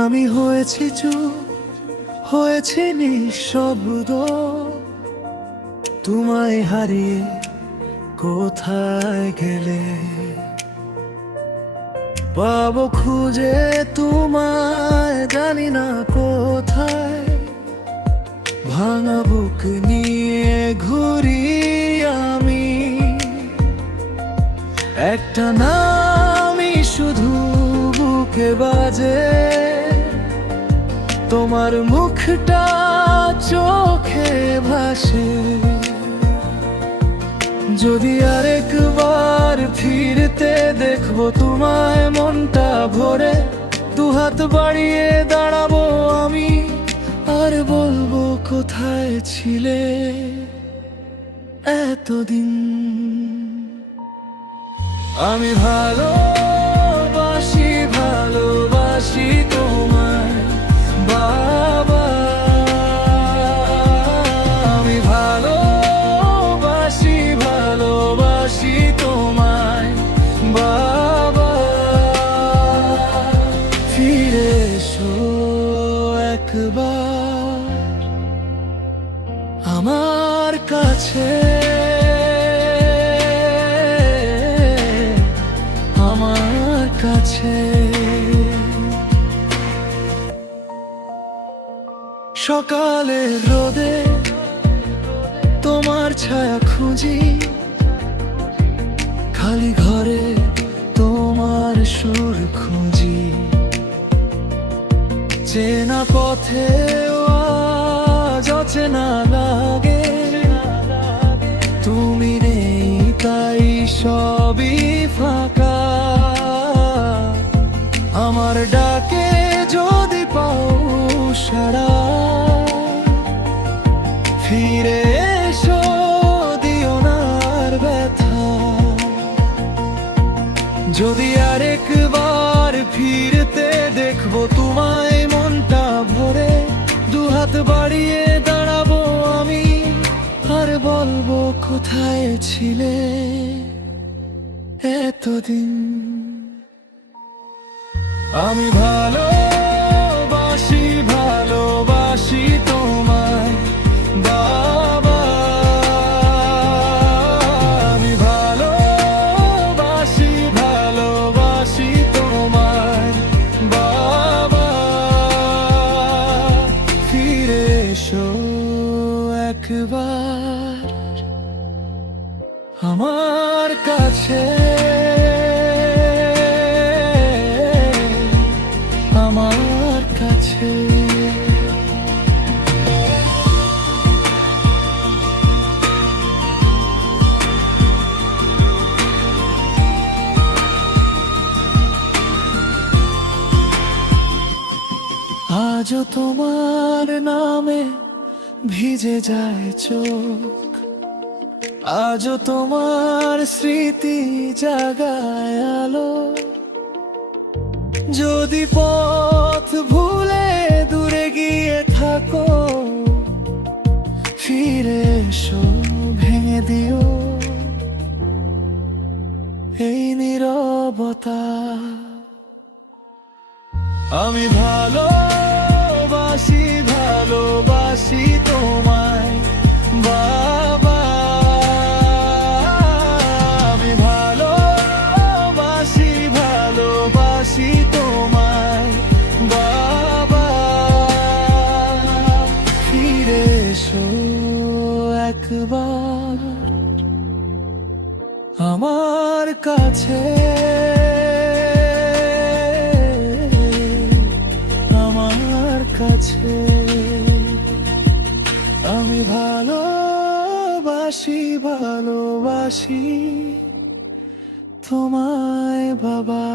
আমি হয়েছি চুপ, হয়েছি নিঃশব্দ, তোমায় হারিয়ে কোথায় গেলে। পাবো খুঁজে তোমায় জানি না কোথায়, ভাঙা বুক নিয়ে ঘুরি আমি। একটা নামই শুধু বুকে বাজে, তোমার মুখটা চোখে ভাসে। যদি আরেকবার ফিরতে দেখবো তোমায় মনটা ভরে, দুহাত বাড়িয়ে দাঁড়াবো আমি, আর বলবো কোথায় ছিলে এতদিন। আমি ভালোবাসি, ভালোবাসি তোমায় বাবা। আমি ভালোবাসি, ভালোবাসি তোমায় বাবা। ফিরে এসো একবার আমার কাছে, আমার কাছে। সকালের রোদে তোমার ছায়া খুঁজি, খালি ঘরে তোমার সুর খুঁজি। চেনা পথে আজ অচেনা লাগে, তুমি নেই তাই সবই ফাঁকা। আমার ডাকে যদি পাও সাড়া, ফিরে এসো দিও না আর ব্যথা। যদি আরেকবার ফিরতে দেখবো তোমায় মনটা ভরে, দুহাত বাড়িয়ে দাঁড়াবো আমি, আর বলবো কোথায় ছিলে এতদিন। আমি ভালোবাসি, ভালোবাসি তোমায় বাবা। আমি ভালোবাসি, ভালোবাসি তোমায় বাবা। ফিরে এসো একবার আমার কাছে, আমার কাছে। আজও তোমার নামে ভিজে যায় চোখ, আজও তোমার স্মৃতি জাগায় আলো। যদি পথ ভুলে দূরে গিয়ে থাকো, ফিরে এসো ভেঙে দিও এই নীরবতা। আমি ভালোবাসি, ভালোবাসি তোমায় বাবা। আমি ভালোবাসি, ভালোবাসি তোমায় বাবা। ফিরে এসো একবার আমার কাছে, আমার কাছে। আমি ভালোবাসি, ভালোবাসি তোমায় বাবা।